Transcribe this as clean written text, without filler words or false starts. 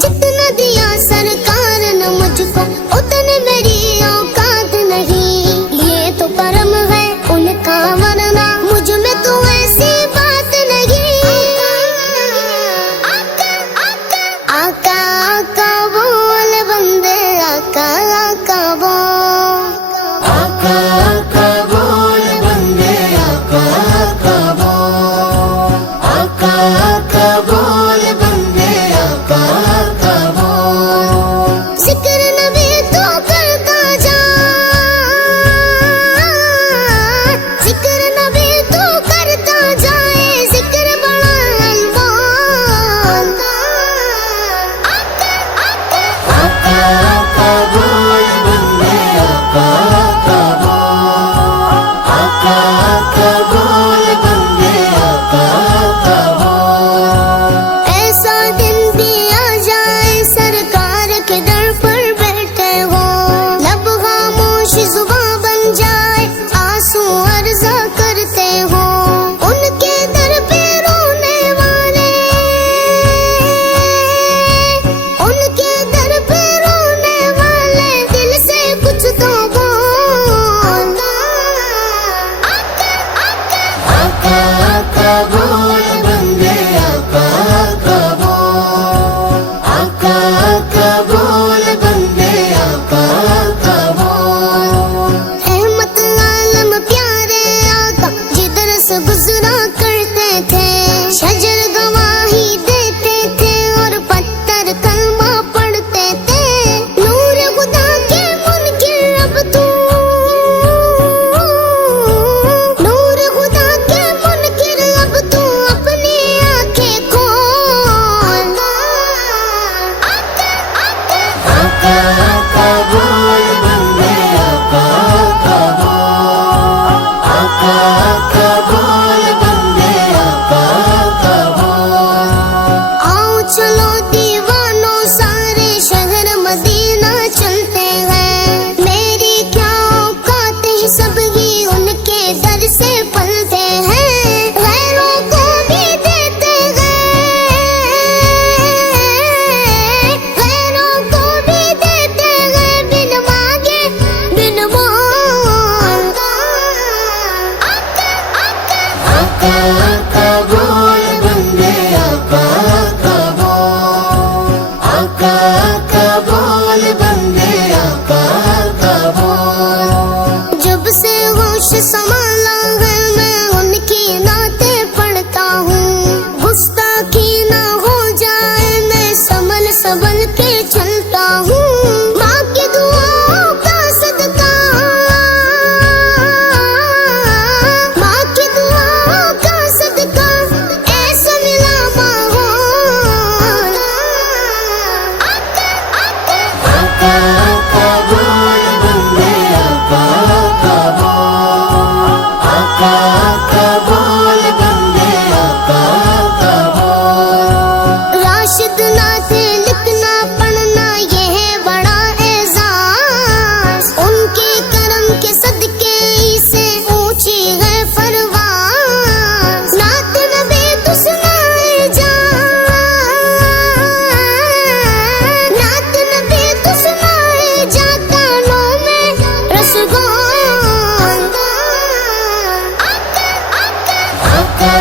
जितना दिया सरकार ने मुझको उतने मेरी औकात नहीं, ये तो कर्म है उनका वरना मुझ में तो ऐसी बात नहीं। आका आका आका आका बोल बंदे, आका आका बोल, आका आका बोल बंदे, आका आका बोल, आका आका बोल बंदे, आका आका बोल। जिक्र नबी तो करता जा, जिक्र नबी तो करता जाए, जिक्र बड़ा अनमोल। आका आका आका आका बोल बंदे, आका आका बोल, आका आका बोल बंदे, आका आका बोल। ऐसा दिन भी आ जाए सरकार के दर पर बैठे हो, लब खामोश जुबां बन जाए, आंसू अर्जा करते हो। उनके दर पे रोने वाले, उनके दर पे रोने वाले, दिल से कुछ तो बोल। आका आका आका आका बोल बंदे, आका आका बोल, आका आका बोल बंदे, आका आका बोल। रहमत आलम प्यारे आका जिधर से गुजरा करते थे, शजर गवाही देते थे और पत्थर कलमा पढ़ते थे। नूर खुदा के मुनकिर अब तू, नूर खुदा के मुनकिर अब तू अपनी आंखें खोल। आका आका आका आका बोल बंदे, आका आका बोल, आका आका बोल बंदे, आका आका बोल। आओ चलो दीवानों सारे शहर मदीना चलते हैं, मेरी क्या औकात ही सब ही उनके दर से पलते हैं। गैरों को भी देते गए, गैरों को भी देते गए, बिन मांगे बिन मोल। आका आका आका आका बोल बंदे, आका आका बोल, आका आका बोल बंदे, आका आका बोल। जब से होश संभाला है मैं उनकी नातें पढ़ता हूँ, गुस्ताखी ना हो जाए मैं संभल संभल के चलता हूँ। माँ की दुआओं का सदका, माँ की दुआओं का सदका, ऐसा मिला माहौल। आका आका आका आका बोल बंदे, आका आका बोल, आका आका बोल बंदे, आका आका बोल। राशिद ना थे लिखना पढ़ना ये है बड़ा एजाज, उनके करम के सदके से ऊंची है परवाज। नात नबी तू सुनाए जा, नात नबी तू सुनाए जा, कानों में रसगोल। आका आका आका